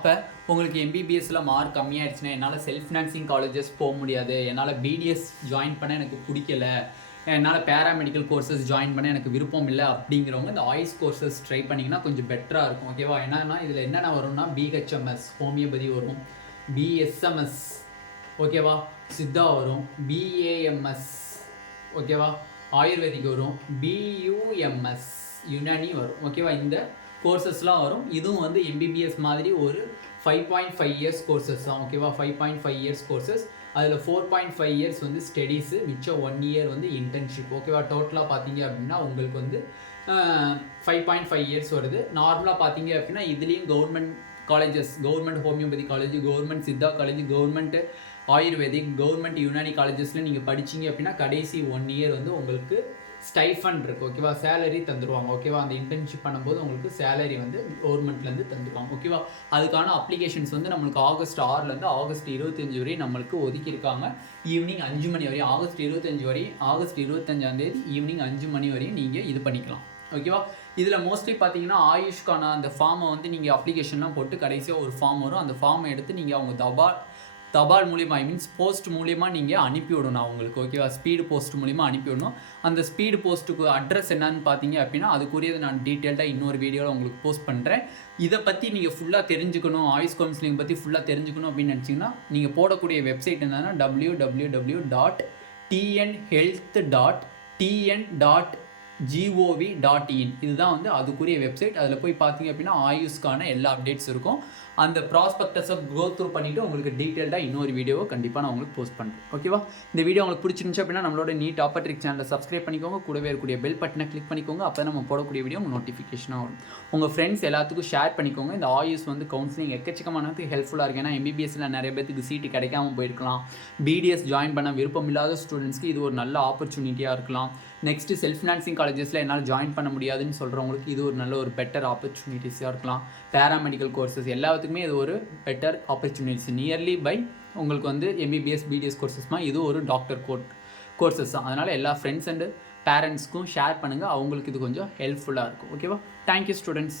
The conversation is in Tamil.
அப்போ உங்களுக்கு எம்பிபிஎஸ்சில் மார்க் கம்மியாகிடுச்சுன்னா என்னால் செல்ஃப் ஃபினான்சிங் காலேஜஸ் போக முடியாது, என்னால் பிடிஎஸ் ஜாயின் பண்ண எனக்கு பிடிக்கல, என்னால் பேராமெடிக்கல் கோர்சஸ் ஜாயின் பண்ண எனக்கு விருப்பம் இல்லை அப்படிங்கிறவங்க இந்த ஆயுஷ் கோர்சஸ் ட்ரை பண்ணிங்கன்னா கொஞ்சம் பெட்டராக இருக்கும். ஓகேவா? என்னன்னா இதில் என்னென்ன வரும்னா பிஹெச்எம்எஸ் ஹோமியோபதி வரும், பிஎஸ்எம்எஸ் ஓகேவா சித்தா வரும், பிஏஎம்எஸ் ஓகேவா ஆயுர்வேதிக் வரும், பியூஎம்எஸ் யுனானி வரும். ஓகேவா? இந்த கோர்சஸ்லாம் வரும். இதுவும் வந்து எம்பிபிஎஸ் மாதிரி ஒரு 5.5 இயர்ஸ் கோர்சஸ் தான். ஓகேவா? 5.5 இயர்ஸ் கோர்சஸ். அதில் 4.5 இயர்ஸ் வந்து ஸ்டடீஸு, மிச்சம் 1 இயர் வந்து இன்டர்ன்ஷிப். ஓகேவா? டோட்டலாக பார்த்தீங்க அப்படின்னா உங்களுக்கு வந்து 5.5 இயர்ஸ் வருது. நார்மலாக பார்த்தீங்க அப்படின்னா இதுலேயும் government colleges, government homeopathy college, government Siddha college, government ayurvedic, government Unani காலேஜஸில் நீங்கள் படிச்சிங்க அப்படின்னா கடைசி 1 இயர் வந்து உங்களுக்கு ஸ்டைஃபண்ட் இருக்குது. ஓகேவா? சேலரி தந்துடுவாங்க. ஓகேவா? அந்த இன்டர்ன்ஷிப் பண்ணும்போது உங்களுக்கு சேலரி வந்து கவர்மெண்ட்லேருந்து தந்துடுவாங்க. ஓகேவா? அதுக்கான அப்ளிகேஷன்ஸ் வந்து நம்மளுக்கு ஆகஸ்ட் 6லேருந்து ஆகஸ்ட் 25 வரையும் நம்மளுக்கு ஒதுக்கியிருக்காங்க. ஈவினிங் 5 மணி வரையும், ஆகஸ்ட் 25 வரையும், ஆகஸ்ட் 25 ஈவினிங் 5 மணி வரையும் நீங்கள் இது பண்ணிக்கலாம். ஓகேவா? இதில் மோஸ்ட்லி பார்த்தீங்கன்னா ஆயுஷ்கான அந்த ஃபார்மை வந்து நீங்கள் அப்ளிகேஷன்லாம் போட்டு கடைசியாக ஒரு ஃபார்ம் வரும். அந்த ஃபார்மை எடுத்து நீங்கள் அவங்க தபால் மூலிமா போஸ்ட் மூலிமா நீங்கள் அனுப்பிவிடணும் அவங்களுக்கு. ஓகேவா? ஸ்பீடு போஸ்ட் மூலிமா அனுப்பிவிடணும். அந்த ஸ்பீடு போஸ்ட்டுக்கு அட்ரஸ் என்னன்னு பார்த்தீங்க அப்படின்னா அதுக்குரியதை நான் டீட்டெயில்டாக இன்னொரு வீடியோவில் உங்களுக்கு போஸ்ட் பண்ணுறேன். இதை பற்றி நீங்கள் ஃபுல்லாக தெரிஞ்சுக்கணும், ஆயுஷ் கவுன்சிலிங் பற்றி ஃபுல்லாக தெரிஞ்சுக்கணும் அப்படின்னு நினச்சிங்கன்னா நீங்கள் போடக்கூடிய வெப்சைட் என்னன்னா www.tnhealth.tn.gov.in. இதுதான் வந்து அதுக்குரிய வெப்சைட். அதில் போய் பார்த்தீங்க அப்படின்னா ஆயுஷ்கான எல்லா அப்டேட்ஸ் இருக்கும். அந்த ப்ராஸ்பெக்டஸை கோ த்ரூ பண்ணிவிட்டு உங்களுக்கு டீட்டெயில்டாக இன்னொரு வீடியோவை கண்டிப்பாக நான் உங்களுக்கு போஸ்ட் பண்ணுறேன். ஓகேவா? இந்த வீடியோ உங்களுக்கு பிடிச்சிருந்துச்சு அப்படின்னா நம்மளோட நீட் ஆப்பர்ட்ரிக் சேனலை சப்ஸ்கிரைப் பண்ணிக்கோங்க, கூடவே இருக்கக்கூடிய பெல் பட்டனை கிளிக் பண்ணிக்கோங்க. அப்போ நம்ம போடக்கூடிய வீடியோ உங்கள் நோட்டிஃபிகேஷனாக வரும். உங்கள் ஃப்ரெண்ட்ஸ் எல்லாத்துக்கும் ஷேர் பண்ணிக்கோங்க. இந்த ஆயுஷ் வந்து கவுன்சிலிங் எக்கச்சக்கமானதுக்கு ஹெல்ப்ஃபுல்லாக இருக்குது. ஏன்னா எம்பிபிஎஸ்சில் நிறைய பேருக்கு சீட்டு கிடைக்காம போயிருக்கலாம். பிடிஎஸ் ஜாயின் பண்ண விருப்பம் இல்லாத ஸ்டூடெண்ட்ஸ்க்கு இது ஒரு நல்ல ஆப்பர்ச்சுனிட்டியாக இருக்கலாம். நெக்ஸ்ட்டு செல்ஃப் ஃபினான்சிங் காலேஜஸில் என்னால் ஜாயின் பண்ண முடியாதுன்னு சொல்கிறவங்களுக்கு இது ஒரு நல்ல ஒரு பெட்டர் ஆப்பர்ச்சுனிட்டிஸாக இருக்கலாம். பேராமெடிக்கல் கோர்சஸ் எல்லாத்துக்குமே இது ஒரு பெட்டர் ஆப்பர்ச்சுனிட்டிஸ். நியர்லி பை உங்களுக்கு வந்து எம்பிபிஎஸ் பிடிஎஸ் கோர்சஸ்மா இது ஒரு டாக்டர் கோர்சஸ் தான். அதனால் எல்லா ஃப்ரெண்ட்ஸ் அண்டு பேரண்ட்ஸ்க்கும் ஷேர் பண்ணுங்கள், அவங்களுக்கு இது கொஞ்சம் ஹெல்ப்ஃபுல்லாக இருக்கும். ஓகேவா? Thank you students.